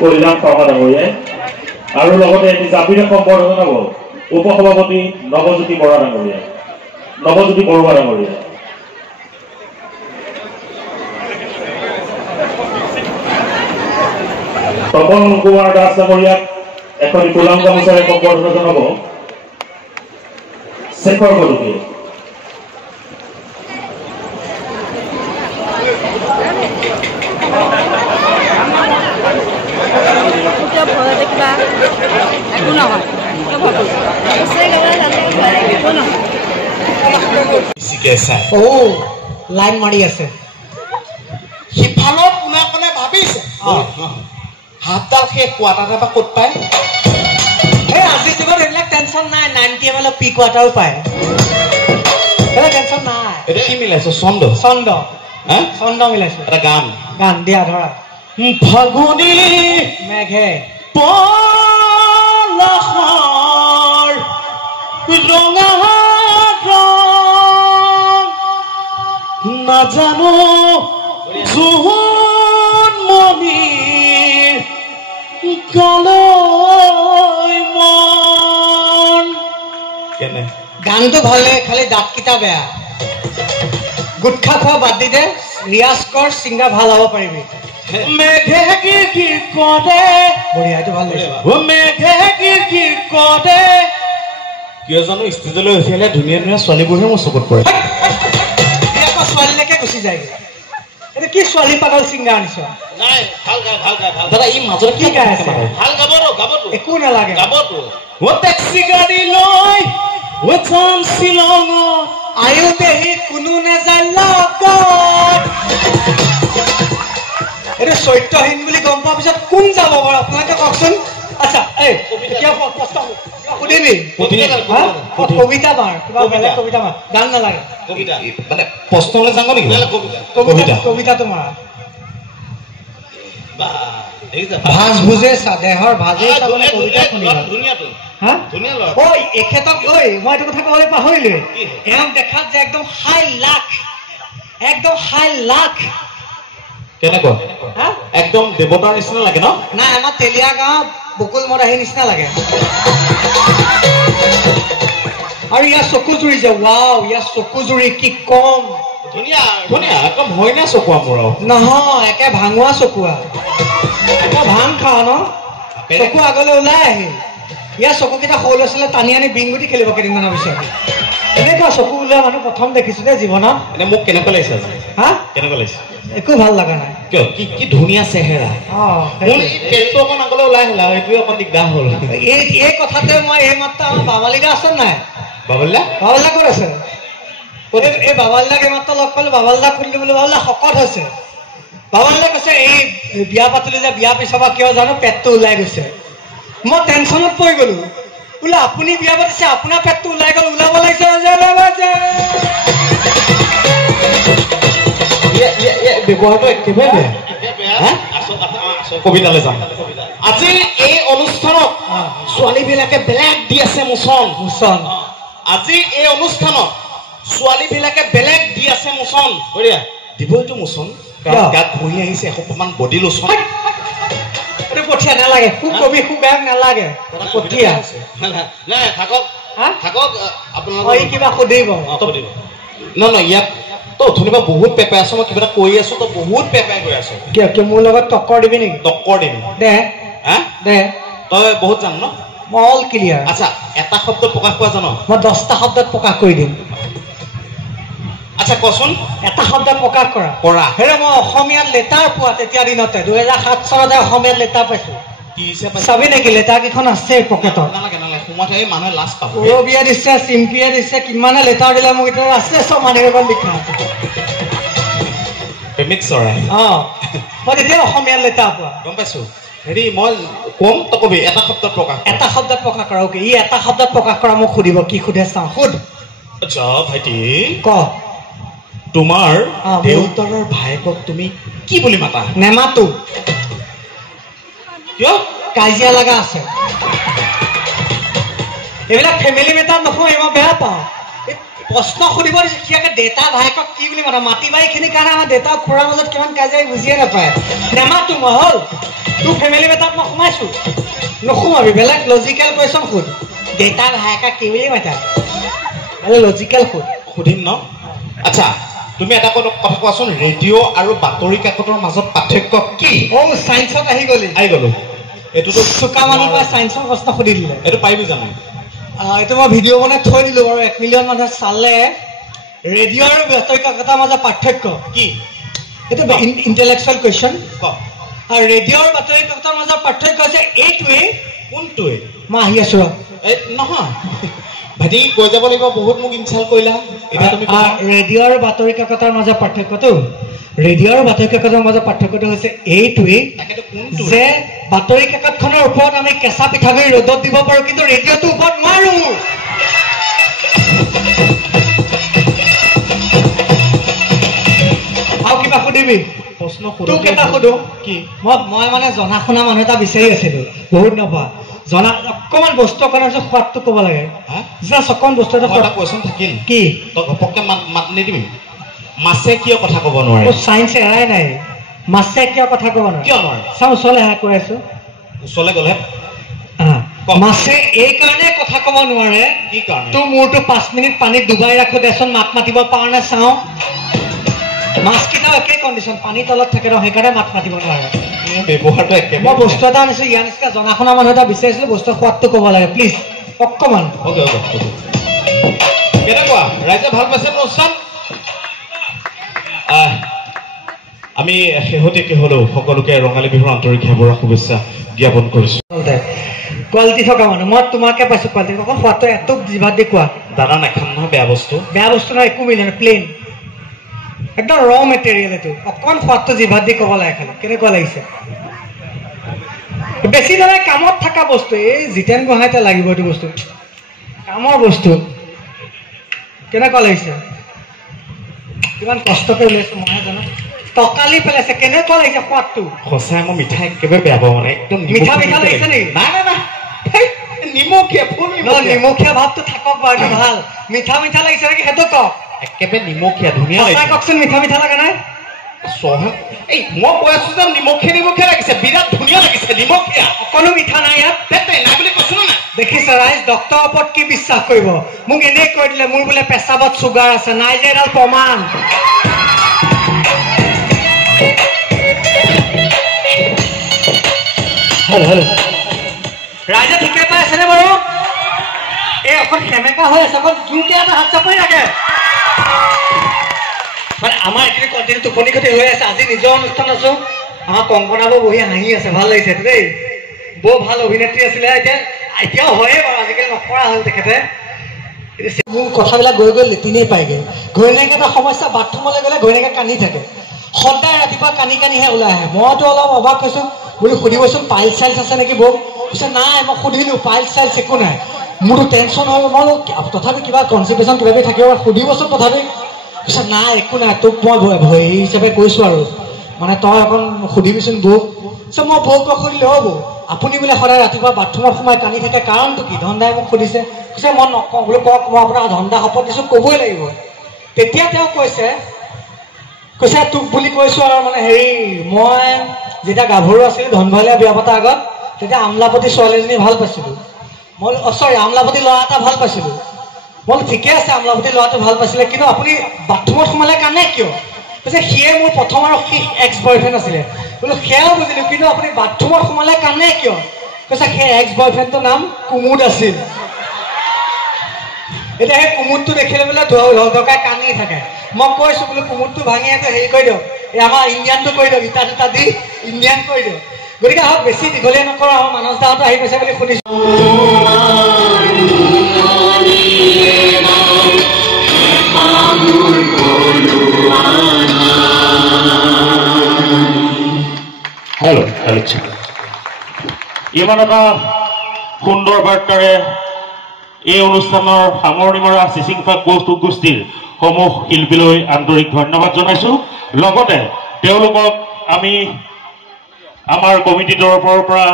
কল্যাণ শৰ্মা ডাঙৰীয়াই আৰু লগতে এটি জাপিৰে সম্বৰ্ধনা হ'ব উপসভাপতি নৱজ্যোতি বৰুৱা ডাঙৰীয়াই নৱজ্যোতি বৰুৱা ডাঙৰীয়াই তপন কুমাৰ দাস ডাঙৰীয়াক এখন কুলাম গামোচাৰে সম্বৰ্ধনা জনাব শেখৰ কটকীয়ে লাইন মাৰি আছে সিফালৰ কোনে ভাবিছে হাতডাল সেই কোৱাটাৰ পৰা ক'ত পায় আজি যুগত এইবিলাক টেনচন নাই 90 ml পি কোৱাটাৰো পায় টেনচন নাই এতিয়া কি মিলাইছো ছন্দ ছন্দ মিলাইছো এটা গান দিয়া ধৰা ফাগুনী মেঘে পলাশৰ ৰঙা নাজানো জোহন মনিৰ কালৈ মন কেনে গানটো ভালে খালি দাঁতকেইটা বেয়া গুটখা খোৱা বাদ দি দে ৰিয়াজ কৰ ছিংগাৰ ভাল হ'ব পাৰিবি মেঘে কিৰ কৰে বঢ়িয়া এইটো ভাল লাগিছে মেঘে কিৰ কৰে কিয় জানো ষ্টেজলৈ উঠিলে ধুনীয়া ধুনীয়া ছোৱালীবোৰহে মোৰ চকুত পৰে ছোৱালীলৈকে গুচি যায় এইটো কি ছোৱালী পাগল ছিংগাৰ আনিছ নাই ভাল গায় দাদা ই মাজত কি গাই আছে ভাল গাবতো একো নালাগে গাবতো ও টেক্সি গাড়ী লৈ ও যাম শ্বিলঙত আয়ো দেহি কোনো নেযায় লগত এইটো চৈত্যহীন বুলি গম পোৱাৰ পিছত কোন যাব বাৰু আপোনালোকে কওকচোন আচ্ছা সুধিবি কবিতা মাৰ কিবা বেলেগ কবিতা মাৰ গান নালাগে কবিতা মানে প্ৰশ্নলৈ যাম নেকি কবিতাটো মাৰ ভাজ বুজে চা দেহৰ ভাজে কবিতা ধুনীয়াটো হা ধুনীয়া ল'ৰা ঐ এখেতক ঐ মই এইটো কথা ক'বলৈ পাহৰিলোৱে এওঁ দেখাত যে একদম হাই লাখ কেনেকুৱা একদম দেৱতাৰ নিচিনা লাগে ন নাই আমাৰ তেলীয়া গাঁৱত বকুল মৰাহী নিচিনা লাগে আৰু ইয়াৰ চকু জুৰি যে ৱাও ইয়াৰ চকু জুৰি কি কম ধুনীয়া একদম হয়না চকুৱা মোৰ নহয় একে ভাঙুৱা চকুৱা ভাং খাওঁ ন চকু আগলৈ ওলাই আহিল ইয়াৰ চকুকেইটা সৰু ল'ৰা ছোৱালীয়ে টানি আনি বিংগুটি খেলিব কেইদিনমানৰ পিছত এনেকুৱা চকু ওলোৱা মানুহ প্ৰথম দেখিছো দেই জীৱনত এনে মোক কেনেকুৱা লাগিছে হা কেনেকুৱা লাগিছে একো ভাল লগা নাই কিয় কি ধুনীয়া চেহেৰা পেটটো অকণ আগলৈ ওলাই আহিলা সেইটোৱে অকণ দিগদাৰ হ'ল এই কথাতে মই এই মাত্ৰ আমাৰ বাবালিদা আছে নাই বাবালিদা ক'ত আছে এই বাবালিদাক এই মাত্ৰ লগ পালো বাবালিদাক সুধিলো বোলো বাবালিদা শকত হৈছে বাবালিদা কৈছে এই বিয়া পাতিলো যে বিয়া পিছৰ পৰা কিয় জানো পেটটো ওলাই গৈছে মই টেনশ্যনত পৰি গলো বোলে আপুনি বিয়া পাতিছে আপোনাৰ পেটটো ওলাই গ'ল ওলাব লাগিছে ব্যৱহাৰটো একেবাৰে বেয়া কবিতালৈ যাম আজি এই অনুষ্ঠানত ছোৱালীবিলাকে বেলেগ দি আছে মোচন আজি এই অনুষ্ঠানত ছোৱালীবিলাকে বেলেগ দি আছে মোচন দিবইতো মোচন গাত ঘঁহি আহিছে এসোপামান বডি লোচন পঠিয়া নালাগে খুব কবি খুব গায়ক নালাগে পঠিয়া নাই থাকক আপোনালোক কিবা সুধিব নহয় ইয়াত তই অথনিবা বহুত পেপাই আছ মই কিবা এটা কৈ আছো তই বহুত পেপাই গৈ আছ কিয় মোৰ লগত টক্কৰ দিবি নেকি টক্কৰ দিম দে তই বহুত জান ন মই অল ক্লিয়াৰ আচ্ছা এটা শব্দত প্ৰকাশ পোৱা জান মই 10টা শব্দত প্ৰকাশ কৰি দিম আচ্ছা কচোন এটা শব্দত প্ৰকাশ কৰা হেৰে মই অসমীয়াত লেটাৰ পোৱা তেতিয়া দিনতে 2007 চনতে অসমীয়াত লেটাৰ পাইছো চাবি নেকি লেটাৰ কেইখন আছে পকেটত মানুহে লাজ পাব ৰবিয়া দিছে চিম্পিয়ে দিছে কিমানে লেটাৰ দিলে মোক এতিয়া আছে চব মানুহ এখন লিখা প্ৰেমিক চৰাই মই তেতিয়া অসমীয়াত লেটাৰ পোৱা গম পাইছো হেৰি মই কম তই কবি এটা শব্দত প্ৰকাশ কৰা অকে ই এটা শব্দত প্ৰকাশ কৰা মোক সুধিব কি সুধে চাওঁ সুধ আচ্ছা ভাইটি ক তোমাৰ দেউতাৰৰ ভায়েকক তুমি কি বুলি মাতা নেমাতো কিয় কাজিয়া লগা আছে এইবিলাক ফেমিলি মেটাৰ নহয় মই বেয়া পাওঁ প্ৰশ্ন সুধিব দিছে সিয়াকে দেউতা ভায়েকক কি বুলি মাতা মাটি বাৰীখিনিৰ কাৰণে আমাৰ দেউতা খুৰাৰ মাজত কিমান কাজিয়া বুজিয়ে নাপায় নেমাতো মই হ'ল তোৰ ফেমিলি মেটাৰত মই সোমাইছো নোসোমাবি বেলেগ লজিকেল কুৱেশ্যন সোধ দেউতা ভায়েকা কি বুলি মাতা লজিকেল সোধ সুধিম ন আচ্ছা তুমি এটা কথা কোৱাচোন ৰেডিঅ' আৰু বাতৰি কাকতৰ মাজত পাৰ্থক্য কি চাইন্সত আহি গলো এইটোতো চোকা মানুহ বা চাইন্সৰ প্ৰশ্ন সুধি দিলে এইটো পাৰিবি জানো এইটো মই ভিডিঅ' বনাই থৈ দিলো বাৰু 1 মিলিয়ন মানুহে চালে ৰেডিঅ' আৰু বাতৰি কাকতৰ মাজত পাৰ্থক্য কি এইটো ইণ্টেলেকচুৱেল কুৱেশ্যন আৰু ৰেডিঅ' আৰু বাতৰি কাকতৰ মাজত পাৰ্থক্য হৈছে এইটোৱে কোনটোৱে মই আহি আছো নহয় ভাইটি কৈ যাব লাগিব বহুত মোক ইনচাল্ট কৰিলা ৰেডিঅ' আৰু বাতৰি কাকতৰ মাজত পাৰ্থক্যটো ৰেডিঅ' আৰু বাতৰি কাকতৰ মাজত পাৰ্থক্যটো হৈছে এইটোৱে যে বাতৰি কাকতখনৰ ওপৰত আমি কেঁচা পিঠাগুড়ি ৰ'দত দিব পাৰো কিন্তু ৰেডিঅ'টোৰ ওপৰত নোৱাৰো আৰু কিবা সুধিবি প্ৰশ্ন তোক এটা সুধো কি মই মানে জনা শুনা মানুহ এটা বিচাৰি আছিলো বহুত নপা জনা অকণমান বস্তু অকণমান সোৱাদটো ক'ব লাগে অকণমান বস্তু এটা কুৱেশ্যন থাকিল কি তই ঘপককে মাত নিদিবি মাছে কিয় কথা ক'ব নোৱাৰে চাইন্স এৰাই নাই মাছে কিয় কথা ক'ব নোৱাৰে কিয় নোৱাৰে চাওঁ ওচৰলৈ কৈ আছো ওচৰলৈ গ'লে মাছে এই কাৰণে কথা ক'ব নোৱাৰে কি কাৰণে তোৰ মূৰটো 5 মিনিট পানীত ডুবাই ৰাখো দেচোন মাত মাতিব পাৰ নে চাওঁ মাছকেইটাও একেই কণ্ডিশ্যন পানীৰ তলত থাকে ন সেইকাৰণে মাত মাতিব নোৱাৰে ব্যৱহাৰটো একে মই বস্তু এটা আনিছো ইয়াৰ নিচিনা জনা শুনা মানুহ এটা বিচাৰিছিলো বস্তুৰ সোৱাদটো ক'ব লাগে প্লিজ অকণমান কেনেকুৱা ৰাইজে ভাল পাইছে অনুষ্ঠান আমি শেহতীয়াকৈ হ'লেও সকলোকে ৰঙালী বিহুৰ আন্তৰিক সেৱা শুভেচ্ছা জ্ঞাপন কৰিছো কোৱালিটি থকা মানুহ মই তোমাকে পাইছো কোৱালিটি অকণ সোৱাদটো এটুক জিভাত দি কোৱা দাদা নাখাম নহয় বেয়া বস্তু নহয় একো মিলে নাই প্লেইন একদম ৰ মেটেৰিয়েল এইটো অকণমান সোৱাদটো জিভাত দি ক'ব লাগে খালি কেনেকুৱা লাগিছে বেছি ধৰে কামত থকা বস্তু এই জিতেন গোহাঁইতে লাগিব এইটো বস্তু কামৰ বস্তু কেনেকুৱা লাগিছে কিমান কষ্টকৈ উলিয়াইছো মইহে জানো টকালি পেলাইছে কেনেকুৱা লাগিছে সোৱাদটো সঁচাই মই মিঠাই একেবাৰে বেয়া পাওঁ মানে একদম মিঠা লাগিছে নেকি নাই নিমখীয়া নিমখীয়া ভাৱটো থাকক বাৰু ভাল মিঠা লাগিছে নেকি সেইটো কওক একেবাৰে নিমখীয়া ধুনীয়া কওকচোন মিঠা লাগে নাই এই মই কৈ আছো যে নিমখীয়া লাগিছে বিৰাট ধুনীয়া লাগিছে নিমখীয়া অকণো মিঠা নাই ইয়াত নাই বুলি কৈছো না দেখিছে ৰাইজ ডক্টৰৰ ওপৰত কি বিশ্বাস কৰিব মোক এনেই কৈ দিলে মোৰ বোলে পেচাবত চুগাৰ আছে নাই যে এডাল প্ৰমাণ ৰাইজে ঠিকে পাই আছেনে বাৰু এই অকণ সেমেকা হৈ আছে অকণ জোৰকে এটা হাত চাপৰি ৰাখে মানে আমাৰ এইখিনি কণ্টিনিউ টোপনি ক্ষতি হৈ আছে আজি নিজৰ অনুষ্ঠান আছো আমাৰ কংকনাবো বহি হাঁহি আছে ভাল লাগিছে দেই বৰ ভাল অভিনেত্ৰী আছিলে এতিয়াও হয়ে বাৰু আজিকালি নকৰা হ'ল তেখেতে মোৰ কথাবিলাক গৈ লেটিনেই পায়গৈ ঘৈণীয়েকে এটা সমস্যা বাথৰুমলৈ গ'লে ঘৈণীয়েকে কান্দি থাকে সদায় ৰাতিপুৱা কান্দিহে ওলাই আহে মইতো অলপ অবাক হৈছো বোলো সুধিবচোন পাইলছ চাইলছ আছে নেকি বৌ কৈছে নাই মই সুধিলো পাইলছ চাইলছ একো নাই মোৰতো টেনশ্যন হয় মই তথাপি কিবা কনচিপেশ্যন কিবা কিবি থাকিব সুধিবচোন তথাপি কৈছে নাই একো নাই তোক মই হেৰি হিচাপে কৈছো আৰু মানে তই অকণ সুধিবিচোন বৌক মই বৌক সুধিলো অ' বৌ আপুনি বোলে সদায় ৰাতিপুৱা বাথৰুমত সোমাই কান্দি থাকে কাৰণটো কি ধন্দাই মোক সুধিছে কৈছে মই নকওঁ বোলো কওক মই আপোনাক ধন্দা শপত দিছোঁ ক'বই লাগিব তেতিয়া তেওঁ কৈছে তোক বুলি কৈছো আৰু মানে হেৰি মই যেতিয়া গাভৰু আছিলো ধনভালীয়া বিয়া পতাৰ আগত তেতিয়া আমলাপতি ছোৱালীজনী ভাল পাইছিলো মই আমলাপতি ল'ৰা এটা ভাল পাইছিলো মই ঠিকে আছে আমলাপতি ল'ৰাটো ভাল পাইছিলে কিন্তু আপুনি বাথৰুমত সোমালে কান্দে কিয় কৈছে সিয়ে মোৰ প্ৰথম আৰু এক্স বয়ফ্ৰেণ্ড আছিলে বোলো সেয়াও বুজিলো কিন্তু আপুনি বাথৰুমত সোমালে কান্দে কিয় কৈছে সেই এক্স বয়ফ্ৰেণ্ডটোৰ নাম কুমুদ আছিল এতিয়া সেই কুমুদটো দেখিলে বোলে ধকাই কান্দি থাকে মই কৈছো বোলো কুমুদটো ভাঙি এটা হেৰি কৰি দিয়ক এই আমাৰ ইণ্ডিয়ানটো কৰি দিয়ক ইটা দুটা দি ইণ্ডিয়ান কৰি দিয়ক গতিকে আহক বেছি দীঘলীয়া নকৰো আমাৰ মানস দাহঁতো আহি গৈছে বুলি শুনিছো ইমান এটা সুন্দৰ বাৰ্তাৰে এই অনুষ্ঠানৰ সামৰণি মৰা চিচিংফা কোচ গোষ্ঠীৰ সমূহ শিল্পীলৈ আন্তৰিক ধন্যবাদ জনাইছো লগতে তেওঁলোকক আমি আমাৰ কমিটিৰ তৰফৰ পৰা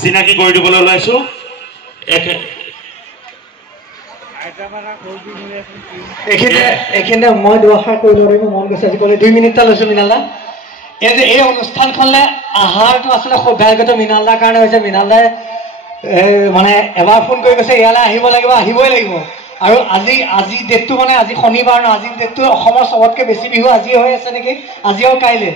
চিনাকি কৰি দিবলৈ ওলাইছো এইখিনিতে মই দুআষাৰ কৰি ল'ব মন গৈছে আজি ক'লে 2 মিনিট এটা লৈছো মৃণাল দা এই যে এই অনুষ্ঠানখনলৈ আহাৰটো আচলতে সৌভাগ্যটো মৃণালদাৰ কাৰণে হৈছে। মৃণালদাই মানে এবাৰ ফোন কৰি কৈছে ইয়ালৈ আহিব লাগিব, আহিবই লাগিব। আৰু আজি ডেটটো মানে আজি শনিবাৰ ন, আজি ডেটটো অসমৰ চবতকৈ বেছি বিহু আজি হৈ আছে নেকি, আজি আৰু কাইলৈ।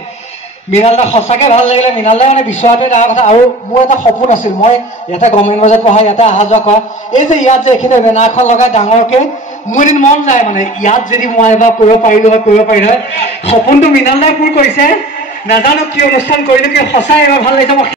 মৃণালদা সঁচাকৈ ভাল লাগিলে। মৃণালদাই মানে বিচৰাটোৱে ডাঙৰ কথা। আৰু মোৰ এটা সপোন আছিল, মই ইয়াতে গভৰ্ণমেণ্ট বজাৰত পঢ়া, ইয়াতে অহা যোৱা কৰা, এই যে ইয়াত যে এইখিনি বেনাৰখন লগাই ডাঙৰকৈ, মোৰ এদিন মন যায় মানে ইয়াত যদি মই এবাৰ কৰিব পাৰিলো হয়। সপোনটো মৃণালদাই পূৰ কৰিছে। নাজানো কি অনুষ্ঠান কৰিলো, কি সঁচাই এবাৰ ভাল লাগিছে।